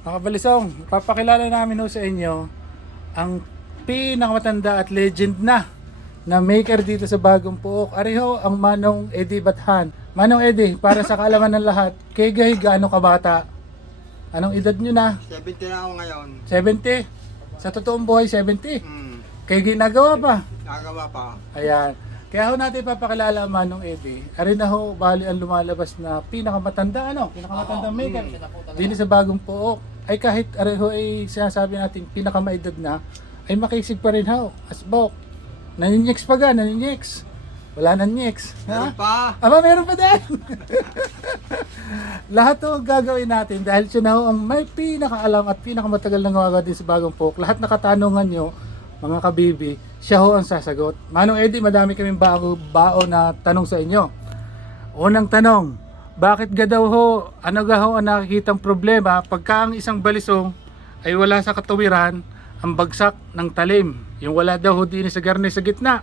Mga kabalisong, papakilala namin ho sa inyo ang pinakamatanda at legend na maker dito sa Bagong Puok. Ariho ang Manong Eddie Bathan. Manong Eddie, para sa kaalaman ng lahat, kay Gahi gaano kabata? Anong edad nyo na? 70 na ako ngayon. 70? Sa totoong buhay, 70? Hmm. Kay ginagawa pa? Nagawa pa. Ayan. Kaya ho natin papakilala ang Manong Eddie. Ari na ho, bali ang lumalabas na pinakamatanda, pinakamatandang maker. Dili sa Bagong Puok. Ay kahit ari ho ay sinasabi natin pinakamaedad na, ay makisig pa rin ho. Asbok. Naninyex pa ga, naninyex. Wala nang nyex. Meron pa. Aba, meron pa din. Lahat to gagawin natin dahil siya na ho ang may pinakaalam at pinakamatagal na gumagawa din sa Bagong Puok. Lahat na katanungan nyo, mga kabibi, siya ho ang sasagot. Manong Eddie, madami kaming bao na tanong sa inyo. Unang tanong, bakit ga daw ho, ano ga ho ang nakikitang problema pagka ang isang balisong ay wala sa katuwiran ang bagsak ng talim? Yung wala daw ho din sa garne sa gitna.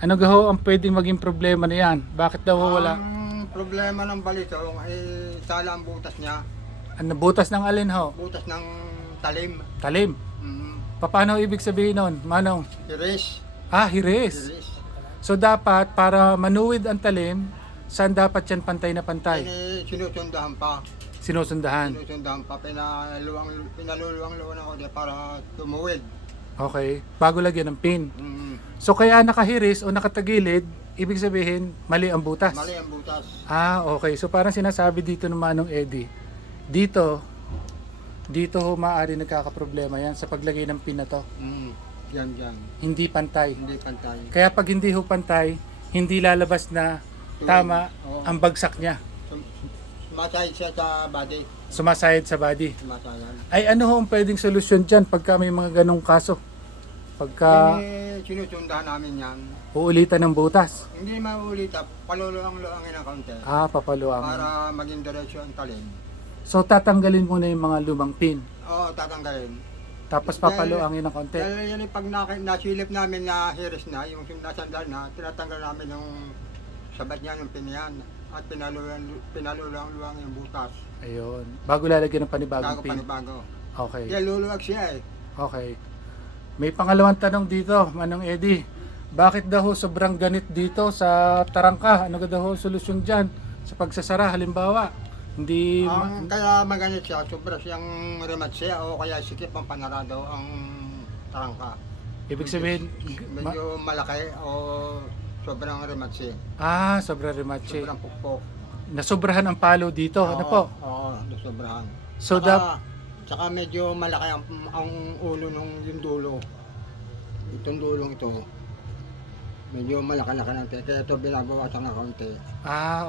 Ano ga ho ang pwedeng maging problema na yan? Bakit daw ho wala? Ang problema ng balitong ay sala ang butas niya. Ano, butas ng alin ho? Butas ng talim. Talim. Paano ibig sabihin nun, Manong? Iris. Hiris. Iris. So dapat para manuwid ang talim, saan dapat yan pantay na pantay? Sinusundahan pa. Sinusundahan. Sinusundahan pa. Pinaluluwang-luwang ako diya para tumuwid. Okay. Bago lagyan ng pin. Mm. So kaya nakahiris o nakatagilid, ibig sabihin mali ang butas. Mali ang butas. Okay. So parang sinasabi dito ng Manong Eddie, dito ho maaari nagkakaproblema yan sa paglagay ng pin na to. Yan. Hindi pantay. Hindi pantay. Kaya pag hindi ho pantay, hindi lalabas na tama Oo. ang bagsak niya. Sumasahid siya sa body. Sumasayad sa body. Sumasahid. Ay ano ho ang pwedeng solusyon dyan pagka may mga ganong kaso? Pagka Sinusundahan namin yan. uulitan ng butas. Hindi maulit, paluluang-luangin ng kaunti. Papaluang. Para maging diretso ang talim. So tatanggalin muna yung mga lumang pin. Oo, tatanggalin. Tapos papaluangin ng konti. Dahil yan yung pag nasilip namin na hiris na, yung nasandal na, tinatanggal namin yung sabat niya, yung pinihan. At pinaluluang-luang yung butas. Ayun. Bago lalagyan ng panibagong Bago pin. panibago. Okay. Kaya luluwag siya eh. Okay. May pangalawang tanong dito, Manong Eddie. Bakit daw ho sobrang ganit dito sa tarangka? Ano daw ho solusyon dyan sa pagsasara? Halimbawa, hindi... Kaya maganit siya, sobra siyang rematse o kaya sikip ang panarado ang tarangka. ibig sabihin... Medyo malaki o sobrang rematse. Sobrang remache. Sobrang pukpok. Nasobrahan ang palo dito. Ano po? Oo, sobrahan. So, Tsaka medyo malaki ang ulo ng yung dulo. Itong dulong ito. Medyo malaki-laki ng kaya ito binabawasan ng kaunti.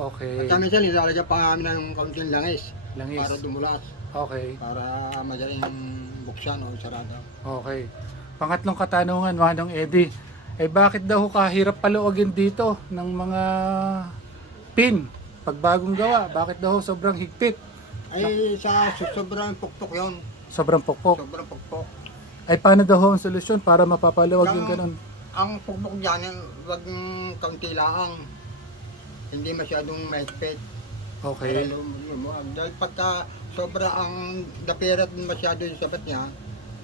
Okay. At minsan nilalagyan pa namin ng kaunting langis. Langis. Para dumulas. Okay. Para madaling buksan o sarado. Okay. Pangatlong katanungan, Manong Eddie. Bakit daw kahirap paluwagin dito ng mga pin? Pag bagong gawa, bakit daw sobrang higpit? Ay sa sobrang pukpok yon. Sobrang pokpok. Sobrang pukpok. Paano daw ang solusyon para mapapaluwag yung ganun? Ang pukpok dyan, wag kaunti lang. Hindi masyadong mahigpit. Okay. Dahil pagka sobra ang dapirat masyado yung sabat niya,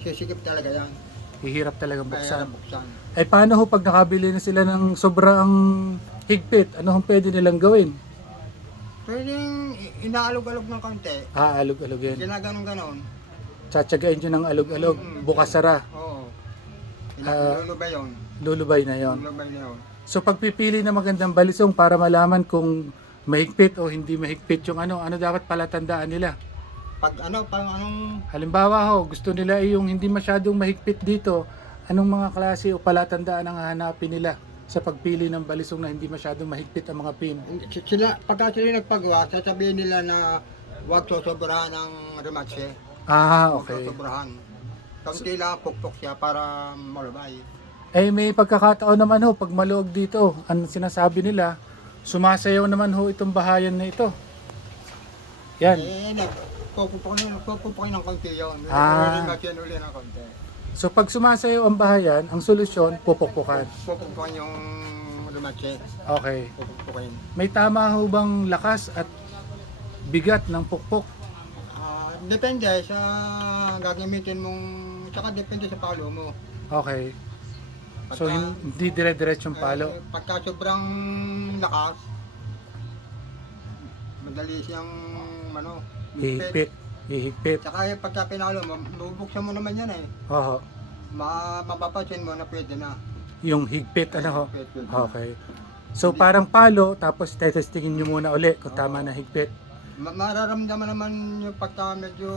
sisikip talaga yan. Hihirap talagang Kaya buksan. buksan. Paano ho pag nakabili na sila ng sobrang higpit? Ano hong pwede nilang gawin? Pwedeng inaalog-alog ng kaunti. Alog-alogin. Ginaganon-ganon. Tsatsagain nyo ng alog-alog. Bukas-sara. Oo. Ah, Lulubay yun. Lulubay na yon. Lulubay na yun. So pagpipili ng magandang balisong para malaman kung mahigpit o hindi mahigpit yung ano dapat palatandaan nila? Pag anong Halimbawa ho, gusto nila yung hindi masyadong mahigpit dito, anong mga klase o palatandaan ang hahanapin nila sa pagpili ng balisong na hindi masyadong mahigpit ang mga pin? pagka sila nagpagawa, sasabihin nila na huwag sosobrahan ng rematche. Okay. Sosobrahan. Kaunti lang pukpok siya para malubay. May pagkakataon naman ho, pag maluwag dito, ang sinasabi nila, sumasayaw naman ho itong bahayan na ito. Yan. Pupupukin ng konti yun. Rematche uli ng konti. So pag sumasayaw ang bahayan, ang solusyon, pupukpukan. Pupupukin yung rematche. Okay. Pupupukin. May tama ho bang lakas at bigat ng pukpok? Depende sa gagamitin mong, tsaka depende sa palo mo. Okay. So hindi dire-diretsong palo. Pagka sobrang lakas, madali siyang ano, Hihigpit. Hihigpit. Tsaka pagka pinalo mo, bubuksan mo naman yan eh. Oo. Mapapansin mo na pwede na. Yung higpit, ano ho? Pwede na. Okay. So parang palo, tapos tetestingin nyo muna uli kung tama na higpit. Mararamdaman naman yung pagka medyo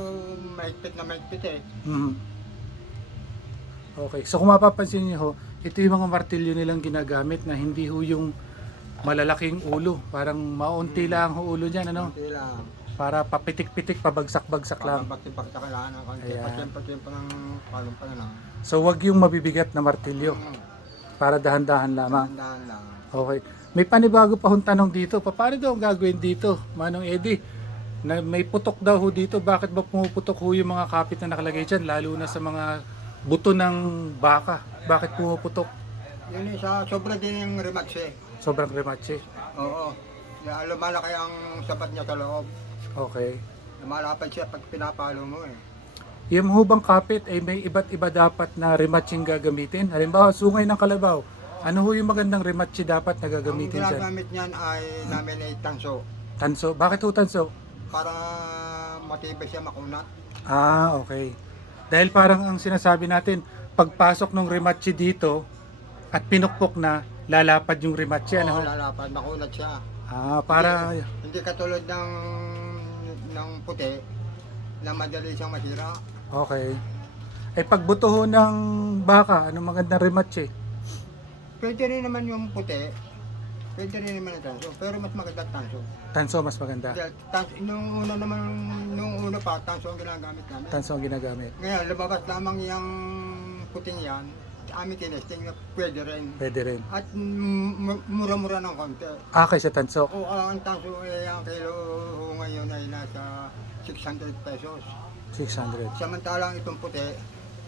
mahigpit na mahigpit eh. Mhm. Okay. So kung mapapansin niyo ho, ito yung mga martilyo nilang ginagamit na hindi ho yung malalaking ulo. Parang maunti lang ho ulo niyan, ano? Hindi lang. Para papitik-pitik, pabagsak-bagsak lang. Pabagsak ka lang ng konti. Ayan. Pasyempo ng palong pa na. So wag yung mabibigat na martilyo. Para dahan-dahan lamang. Dahan lang. Okay. May panibago pa hong tanong dito. Paano daw ang gagawin dito, Manong Eddie? Na may putok daw ho dito. Bakit ba pumuputok ho yung mga kapit na nakalagay dyan? Lalo na sa mga buto ng baka. Bakit pumuputok? Yun eh, sobra din yung rematch eh. Sobrang rematche. Oo. Lumalaki ang sapat niya sa loob. Okay. Lumalapad siya pag pinapalo mo eh. Yung hubang kapit ay may iba't iba dapat na rematching gagamitin. Halimbawa, sungay ng kalabaw. Ano ho yung magandang rematch dapat na Ang gagamitin dyan? ginagamit niyan ay namin ay tanso. Tanso. Bakit ho tanso? Para matibay siya makunat. Ah, okay. Dahil parang ang sinasabi natin, pagpasok ng rematch dito at pinukpok na, lalapad yung rematch. Oo, Ano ho? lalapad, makunat siya. Ah, para... Hindi katulad ng puti na madali siyang masira. Okay. Eh pagbuto ho ng baka, anong magandang rematch eh? Pwede rin naman yung puti. Pwede rin naman ang tanso. Pero mas maganda tanso. Tanso mas maganda. Dahil nung una naman, nung una pa, tanso ang ginagamit namin. Tanso ang ginagamit. Ngayon, lumabas lamang yung puting yan. Amin tinesting na pwede rin. Pwede rin. At mura-mura ng konti. Ah, kaysa tanso. O ang tanso eh, ang kilo ngayon ay nasa 600 pesos. 600. Samantalang itong puti,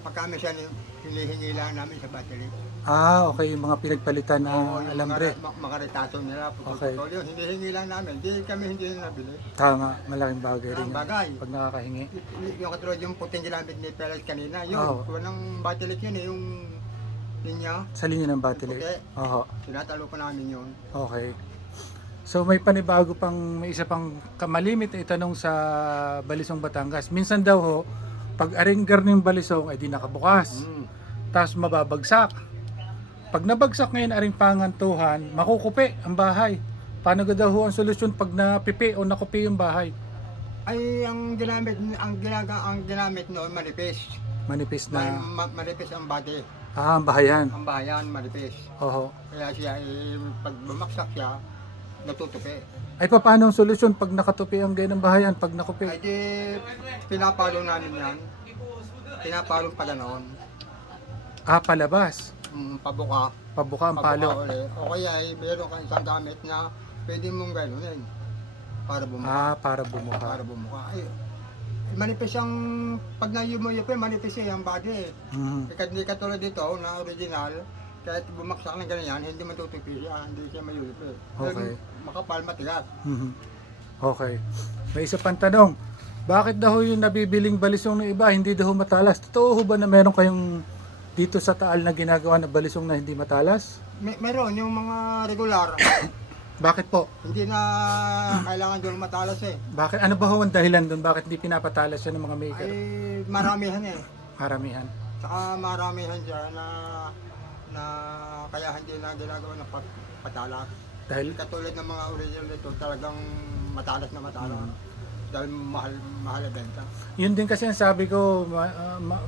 pagkami siya hinihingi lang namin sa battery. Ah, okay. Yung mga pinagpalitan na Oo, yung alambre. mga retaso nila, Okay. putol-putol yun, hinihingi lang namin. Hindi kami hindi nabili. Tama. Malaking bagay rin Ang yun. bagay. Pag nakakahingi. Yung katulad yung puting ginamit ni Pelas kanina, yun, Oo. walang battery yun eh, yung linya, Sa linya ng battery. puti. Oo. Tinatalo pa namin yun. Okay. So may panibago pang, may isa pang kamalimit na itanong sa Balisong Batangas. Minsan daw ho, pag aringgar ng balisong ay di nakabukas. Tapos mababagsak. Pag nabagsak ngayon aring pangantuhan, makukupi ang bahay. Paano ga daw ho ang solusyon pag napipi o nakupi yung bahay? Ay, ang ginamit noon, manipis. Manipis na, Manipis ang body. ang bahayan. Ang bahayan, manipis. Oho. Kaya siya, pag bumaksak siya, natutupi. Ay paano ang solusyon pag nakatupi ang ganyan ng bahayan, pag nakupi? Ay di, pinapalo namin yan. Pinapalo pa ganoon. Ah, palabas. Pabuka. Pabuka ang palo. Pabuka ulit. O kaya ay meron kang isang gamit na pwede mong gano'n para bumuka. Ah, para bumuka. Para bumuka. Ay, manipis ang, pag nayumo-yupo, manipis ang body eh. Mhm. Hindi katulad dito na original, kahit bumaksak ng ganyan, hindi matutupi siya, hindi siya mayuyupo. Okay. Makapal, matigas. Mhm. Okay. May isa pang tanong. Bakit daw yung nabibiling balisong ng iba hindi daw matalas? Totoo ho ba na meron kayong dito sa Taal na ginagawa na balisong na hindi matalas? Meron yung mga regular, Bakit po? hindi na kailangan doon matalas eh. Bakit? Ano ba ho ang dahilan doon? Bakit hindi pinapatalas siya ng mga maker? Ay maramihan eh. Karamihan. Saka maramihan siya na kaya hindi na ginagawa ng patalas. Dahil Katulad ng mga original nito, talagang matalas na matalas. Dahil mahal na benta. yun din kasi ang sabi ko,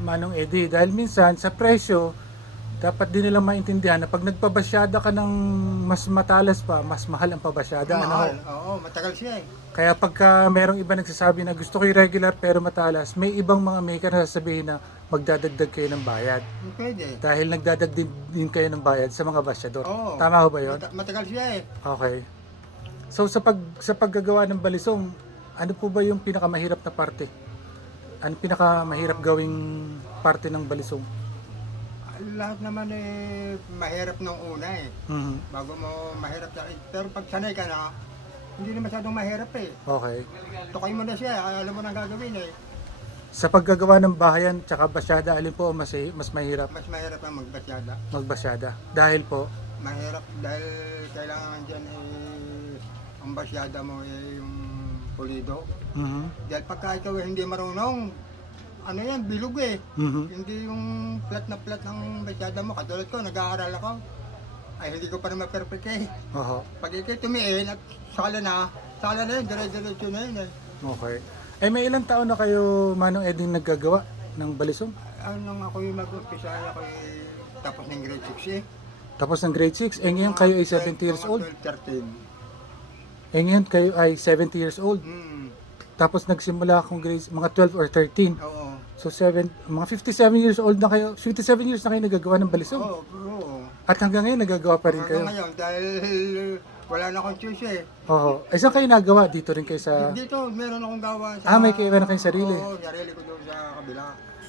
Manong Eddie, dahil minsan sa presyo, dapat din nilang maintindihan na pag nagpabasyada ka ng mas matalas pa, mas mahal ang pabasyada. Mahal. Ano? Oo, matagal siya eh. Kaya pagka merong iba nagsasabi na gusto ko yung regular pero matalas, may ibang mga maker na sasabihin na magdadagdag kayo ng bayad. Pwede. Dahil nagdadagdag din kayo ng bayad sa mga basyador. Oo. Tama ho ba yun? Matagal siya eh. Okay. So sa paggagawa ng balisong, ano po ba yung pinakamahirap na parte? Ano pinakamahirap gawing parte ng balisong? Lahat naman eh, mahirap nung una eh. Mhm. Bago mo mahirap siya. Pero pag sanay ka na, hindi na masyadong mahirap eh. Okay. Tukay mo na siya, alam mo na gagawin eh. Sa paggagawa ng bahayan tsaka basyada, alin po ang mas mahirap Mas mahirap ang magbasyada. magbasyada? Dahil po, Mahirap dahil kailangan dyan ang basyada mo yung pulido. mhm, Dahil pagka ikaw hindi marunong, ano yan, bilog eh. mhm, Hindi yung flat na flat ng basyada mo. Katulad ko, nag-aaral ako. Ay, hindi ko pa naman perfect eh. oho, Pag ikay tumiin at sala na yun, dire-diretso na yun eh. okay. Eh may ilang taon na kayo, Manong Eding, naggagawa ng balisong? Nung ako yung mag-umpisa, ako tapos ng grade 6 eh. Tapos ng grade 6, eh ngayon kayo ay 70 years old. 12, 13. Eh ngayon kayo ay 70 years old. Hmm, Tapos nagsimula akong grades, mga 12 or 13. oo. So mga 57 years old na kayo, 57 years na kayo nagagawa ng balisong. Oo, oo. At hanggang ngayon nagagawa pa rin kayo. Hanggang ngayon, dahil wala na akong choice eh. Oo. Eh saan kayo nagawa? Dito rin kayo sa... Dito, meron akong gawa sa... May kayo na kayong sarili. Oo, sarili ko doon sa kabila.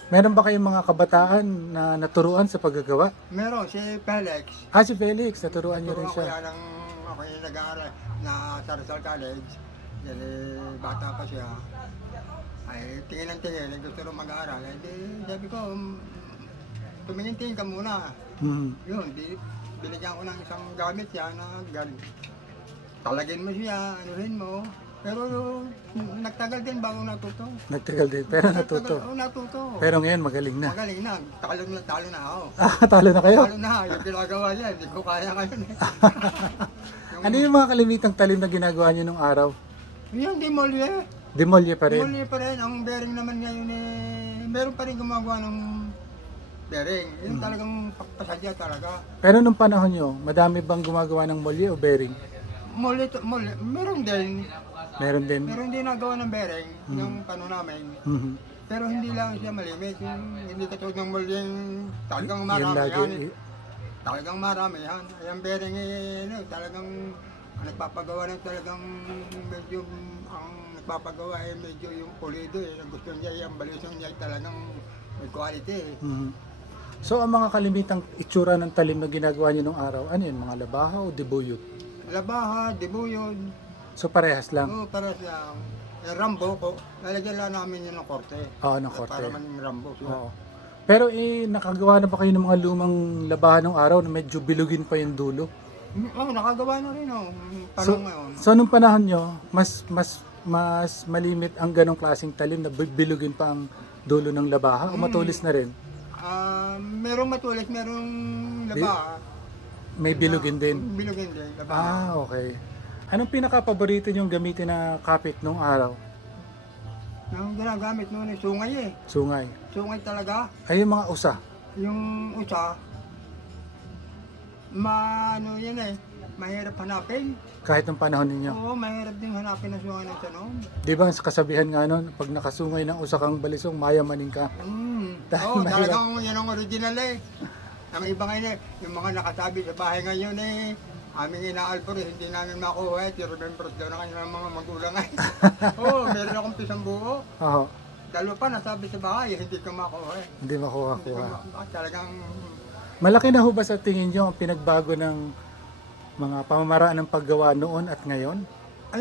Meron ba kayong mga kabataan na naturuan sa paggagawa? Meron, si Felix. Si Felix, naturuan niyo rin Turuan ko siya. yan ng ako yung nag-aaral na sa Rizal College. Yan bata pa siya. Ay, tingin ng tingin, gusto rin mag-aaral. Eh, di, sabi ko, tumingin-tingin ka muna. Mhm. Yun, binigyan ko ng isang gamit siya na talagin mo siya, anuhin mo. Pero nagtagal din bago natuto. Nagtagal din, pero natuto. Oo, natuto. Pero ngayon magaling na. Magaling na, talo na ako. Talo na kayo? Talo na, yung ginagawa niya, hindi ko kaya ngayon eh. Ano yung mga kalimitang talim na ginagawa niyo nung araw? Yung demolye. Demolye pa rin. Demolye pa rin. Ang bearing naman ngayon meron pa rin gumagawa ng bearing. Yung talagang pasadya talaga. Pero nung panahon nyo, madami bang gumagawa ng molye o bearing? Molye, meron din. Meron din. Meron din nagawa ng bearing ng panahon namin. Mhm. Pero hindi lang siya malimit. Yung, hindi katulad ng molye, talagang Yun marami lagi. yan. Talagang marami yan. Yung bearing talagang nagpapagawa ng talagang medyo ang nagpapagawa medyo yung pulido eh. Ang gusto niya yung balisong niya talagang may quality eh. Mhm. So ang mga kalimitang itsura ng talim na ginagawa niyo nung araw, ano yun? Mga labaha o debuyot? Labaha, debuyod, So parehas lang. para sa Rambo ko, lalagyan lang namin yun ng korte. Oo, ng korte. Para man yung Rambo siya. Oo. Pero nakagawa na ba kayo ng mga lumang labahan nung araw na medyo bilugin pa yung dulo? Nakagawa na rin So, Tanong ngayon. so nung panahon nyo, mas malimit ang ganong klaseng talim na bilugin pa ang dulo ng labaha o matulis na rin? Merong matulis, merong labaha. May bilugin din. Bilugin din, labaha. Okay. Anong pinaka-paborito nyong gamitin na kapit nung araw? Yung ginagamit noon sungay eh. Sungay. Sungay talaga. Ay, yung mga usa. Yung usa, yan eh, mahirap hanapin. Kahit nung panahon ninyo. Oo, mahirap din hanapin ang sungay ng tanong. Di ba sa kasabihan nga nun, pag nakasungay ng usa kang balisong, mayamanin ka. Dahil Oo, mahirap. talagang yan ang original eh. Ang iba ngayon yung mga nakasabi sa bahay ngayon aming inaalpor hindi namin makuha remembers daw na kayo ng mga magulang eh. Oo, meron akong pisang buo. Oo. Dalawa pa nasabi sa bahay, hindi ko makuha eh. Hindi makuha-kuha. Talagang, Malaki na ho ba sa tingin nyo ang pinagbago ng mga pamamaraan ng paggawa noon at ngayon? ay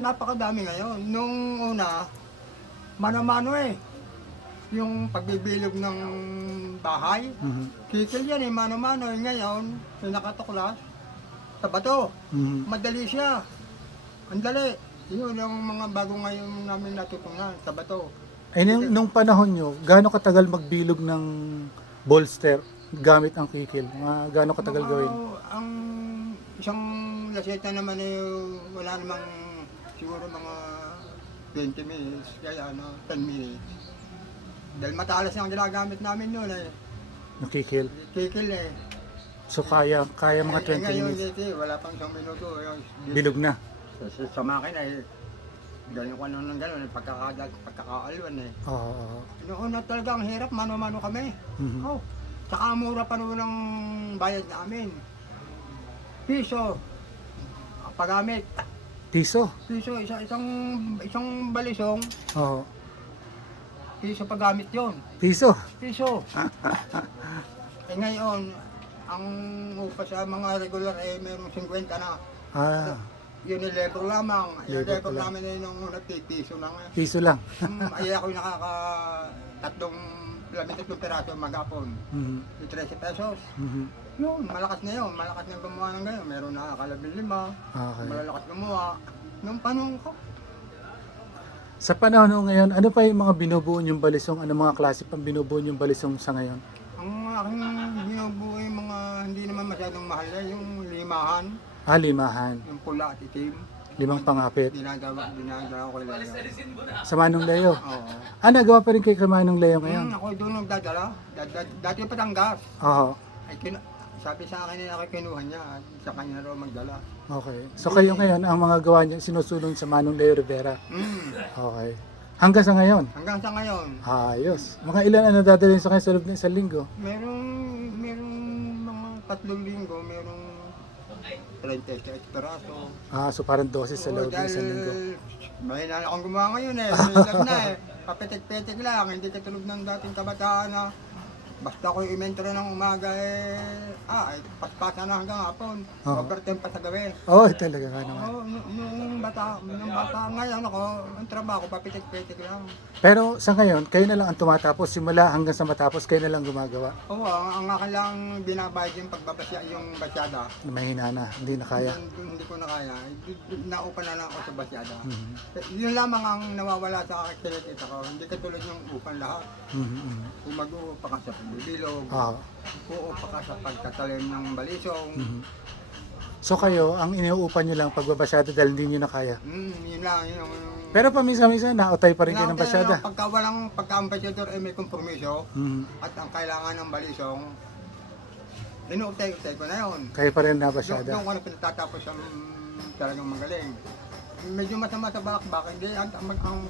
napakadami ngayon. Nung una, mano-mano eh. Yung pagbibilog ng bahay, Mhm. kikil yan eh, mano-mano. Ngayon, yung nakatuklas, sa bato. Mhm. Madali siya. Ang dali. Yun yung mga bago ngayon namin natutunan sa bato. Ay, nung panahon nyo, gaano katagal magbilog ng bolster gamit ang kikil? Gaano katagal gawin? Ang isang laseta naman wala namang siguro mga 20 minutes, kaya 10 minutes. Dahil matalas ang ginagamit namin noon eh. Yung kikil. Kikil eh. So kaya mga 20 Ngayon minutes. dito, wala pang isang minuto. Bilog na. Sa makina ganyan ko ng gano'n, pagkakaalwan eh. Oo. Noon na talaga ang hirap, mano-mano kami. Mhm. Oh, saka mura pa noon ang bayad namin. Piso. Paggamit. Piso. Piso, isang balisong, Oo. piso paggamit yon. Piso. Piso. Ngayon, ang upa sa mga regular mayroong 50 na. Unilever lamang. Lever Unilever lang. namin na yung nagpipiso lang. Piso lang. Ay ako yung tatlong piraso maghapon. Mhm. Yung 13 pesos. Mhm. Yun, malakas na yun. Malakas na gumawa ng ganyan. Meron na kalabing 5. Okay. Malalakas gumawa. Nung panahon ko, Sa panahon ho ngayon, ano pa yung mga binubuo yung balisong? Ano mga klase pang binubuo yung balisong sa ngayon? ang aking binubuo yung mga hindi naman masyadong mahal na, yung limahan, Ah, limahan. yung pula at itim. 5 pangapit. Dinagawa ko yung layo. Sa Manong Leo. Oo. Ah, nagawa pa rin kay Manong Leo ngayon? Ako doon nagdadala. Dati Patangas. Oo. Ay, sabi sa akin na ako kinuha niya. Sa kanya raw magdala. Okay. So kayo ngayon, ang mga gawa niya, sinusulong sa Manong Leo Rivera. Okay. Hanggang sa ngayon? Hanggang sa ngayon, Ayos. Mga ilan ang nadadalhin sa kanya sa loob ng isang linggo? merong mga 3 linggo, merong 30 peraso. Ah, so parang 12 sa loob ng isang linggo. May na akong gumawa ngayon eh. May lab na eh. Papitik-pitik lang. Hindi katulog ng dating kabataan na basta ko i-mentor ng umaga eh, ay paspasan na hanggang hapon. Oo. Overtime pa sa gabi. Oh, talaga nga naman. Oo, nung bata ngayon ako, ang trabaho, papitik-pitik lang. Pero sa ngayon, kayo na lang ang tumatapos. Simula hanggang sa matapos, kayo na lang gumagawa. Oo, ang akin lang binabayad yung pagbabasya, yung basyada. Mahina na, hindi na kaya. Hindi ko na kaya. Naupa na lang ako sa basyada. Mhm. Yun lamang ang nawawala sa akin kinikita ko. Hindi katulad yung upan lahat. Mhm, mhm. Kung mag-uupa ka sa pagbibilog, Ah, uupa ka sa pagtatalim ng balisong. mhm. So kayo, ang iniuupan nyo lang pagbabasyada dahil hindi nyo na kaya. Yun lang. Yun, Pero paminsan-minsan, nautay pa rin kayo ng basyada. Pagka ang basyador ay may kompromiso Mhm. at ang kailangan ng balisong, inuutay-utay ko na yun. Kayo pa rin na Doon basyada. ko na pinatatapos ang talagang magaling. Medyo masama sa balakbak, hindi ang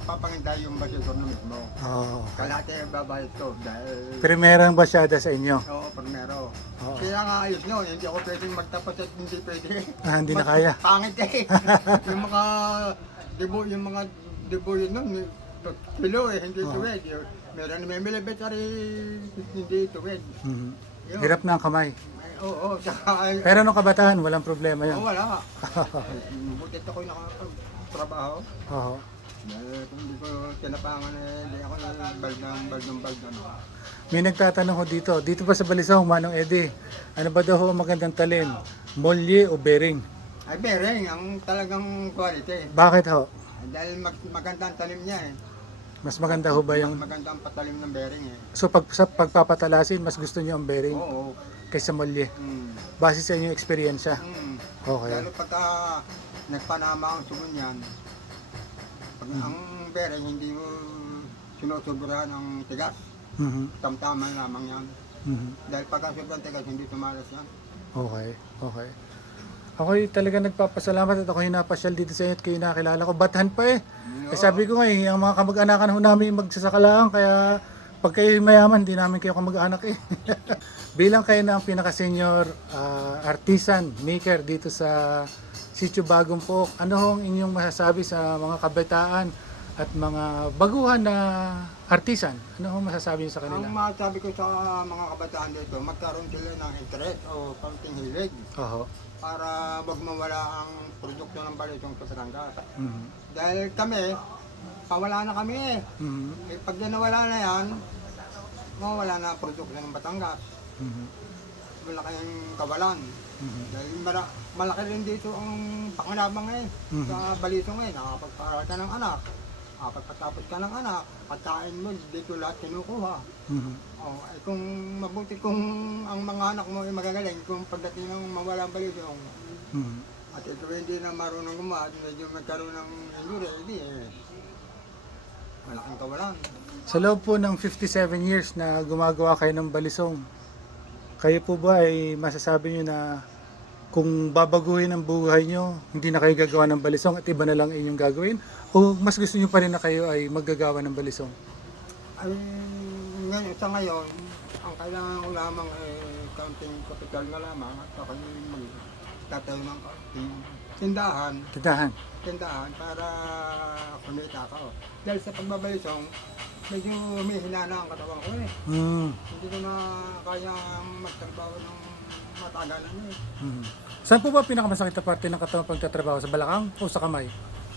papanginday yung basyador na mismo. Oo. Kalahati ay babayad ko dahil Primerang basyada sa inyo. oo, primero. Oo. Kaya nga ayos no, hindi ako pwedeng magtapos at hindi pwede. Ah, hindi na kaya. Pangit eh. yung mga debo yun nun, kilo eh, hindi tuwid. Meron na may milibetary, hindi tuwid. Mhm. Yun. Hirap na ang kamay. Oo, saka ay, Pero nung kabataan, walang problema yun. wala. Butit ako yung nakakatrabaho. Oo. Dahil kung hindi ko tinapangan eh, hindi ako baldang. May nagtatanong ko dito pa sa Balisong, Manong Eddie, ano ba daw ho ang magandang talin? Molye o bearing? Ay, bearing, ang talagang quality. Bakit ho? Dahil maganda ang talim niya eh. Mas maganda ho ba yung... Maganda ang patalim ng bearing eh. So sa pagpapatalasin, mas gusto niyo ang bearing Oo. kaysa molye? Mm. Base sa inyong eksperyensya? Mm. Okay. Lalo pagka nagpanama ang sugon yan, pag ang bearing hindi mo sinusubrahan ng tigas, Mhm. tamtaman lamang yan. Mhm. Dahil pagka sobrang tigas, hindi tumalas yan. Okay. Okay. Ako'y talaga nagpapasalamat at ako'y napasyal dito sa inyo at kayo nakilala ko. Batahan pa eh. Eh sabi ko nga eh, ang mga kamag-anakan ho namin magsasaka lang, kaya pag kayo mayaman, hindi namin kayo kamag-anak eh. Bilang kayo na ang pinaka-senior artisan maker dito sa Sitio Bagong Pook, ano hong inyong masasabi sa mga kabataan at mga baguhan na artisan? Ano hong masasabi niyo sa Ang kanila? masabi ko sa mga kabataan dito, magkaroon sila ng interest o kaunting hilig Oo. para wag mawala ang produkto ng balisong sa Batangas. Mhm. Dahil kami, pawala na kami eh. Mhm. Eh, pag nawala na yan, mawala na ang produkto ng Batangas. Mhm. Wala kayong kawalan. Mhm. Dahil malaki rin dito ang pangalabang eh. Mhm. Sa balisong eh, nakapagparal ka ng anak. Nakapagpatapos ka ng anak, pagkain mo, dito lahat kinukuha. Mhm. Oh, ay kung mabuti kung ang mga anak mo ay magagaling, kung pagdating ng mawala ang balisong, Mhm. at ito hindi na marunong gumawa, at medyo magkaroon ng injury, hindi eh. Malaking kawalan. Sa loob po ng 57 years na gumagawa kayo ng balisong, kayo po ba ay masasabi nyo na kung babaguhin ang buhay nyo, hindi na kayo gagawa ng balisong at iba na lang inyong gagawin? O mas gusto nyo pa rin na kayo ay maggagawa ng balisong? Ay, ngayon, sa ngayon, ang kailangan ko lamang counting capital na lamang at saka magtatayo ng tindahan Tindahan. para kumita ako. Dahil sa pagbabalisong, medyo humihina na ang katawan ko eh. Mm. Hindi ko na kaya magtrabaho ng matagalan eh. Mm. Saan po ba pinakamasakit na parte ng katawan pagtatrabaho? Sa balakang o sa kamay?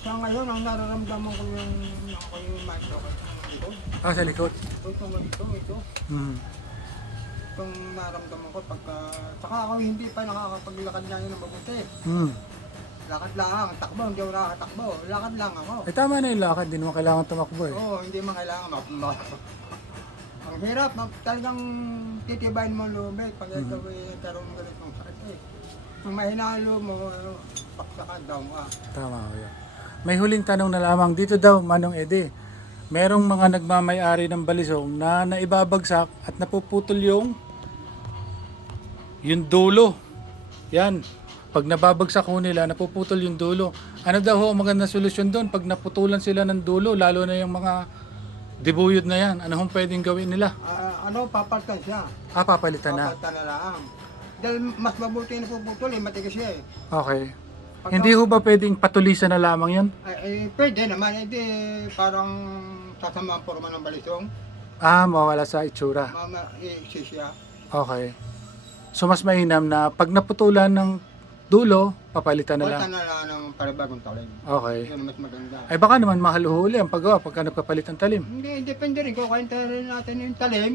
Sa ngayon, ang nararamdaman ko yung mindlock at yung likod. Ah, sa likod. Ito. Hmm. Itong naramdaman ko pagka... Saka ako hindi pa nakakapaglakad na yun ng mabuti. Hmm. Lakad lang, takbo, hindi ako nakakatakbo. Lakad lang ako. Eh tama na yung lakad, hindi mo kailangan tumakbo eh. Oo, hindi man kailangan ang hirap, talagang titibayin mo ang loob eh. Pag ikaw ay karoon ganitong sakit eh. Kung mahina ang loob mo, paksakan daw ka. Tama ko yan. May huling tanong na lamang dito daw, Manong Eddie. Merong mga nagmamay-ari ng balisong na naibabagsak at napuputol yung dulo. Yan. Pag nababagsak ho nila, napuputol yung dulo. Ano daw ho ang magandang solusyon doon? Pag naputulan sila ng dulo, lalo na yung mga dibuyod na yan, ano hong pwedeng gawin nila? Papalitan siya. Papalitan na. Papalitan na lang. Dahil mas mabuti na puputol eh, matigas siya eh. Okay. Hindi ho ba pwedeng patulisan na lamang yun? Pwede naman, hindi parang sasama ang forma ng balisong. Mawala sa itsura. Siya. Okay. So mas mainam na pag naputulan ng dulo, papalitan na lang. Palitan na lang ng parabagong talim. Okay. Yun ang mas maganda. Ay baka naman mahal ho uli ang paggawa pagka nagpapalit ng talim. Hindi, depende rin kung kain rin natin yung talim,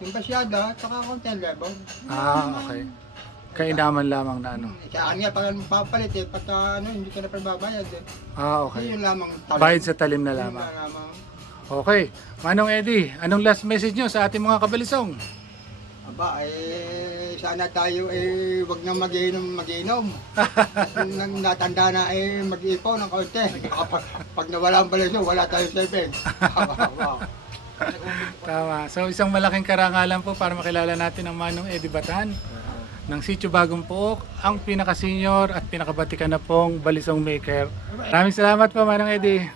yung basyada, saka konti lebon. Okay. Kainaman lamang na ano. Saan nga pag papalit eh, pagka hindi ka na pagbabayad eh. Okay. Yun lamang talim. Bayad sa talim na Yun lamang. lamang. Okay. Manong Eddie, anong last message nyo sa ating mga kabalisong? Aba, sana tayo wag na mag-inom. Nang natanda na mag-iipaw ng kaunti. Pag nawala ang balisyo, wala tayong saving. Tama. So isang malaking karangalan po para makilala natin ang Manong Eddie Batan ng Sitio Bagong Pook, ang pinaka-senior at pinakabatikan na pong balisong maker. Maraming salamat po Manong Eddie.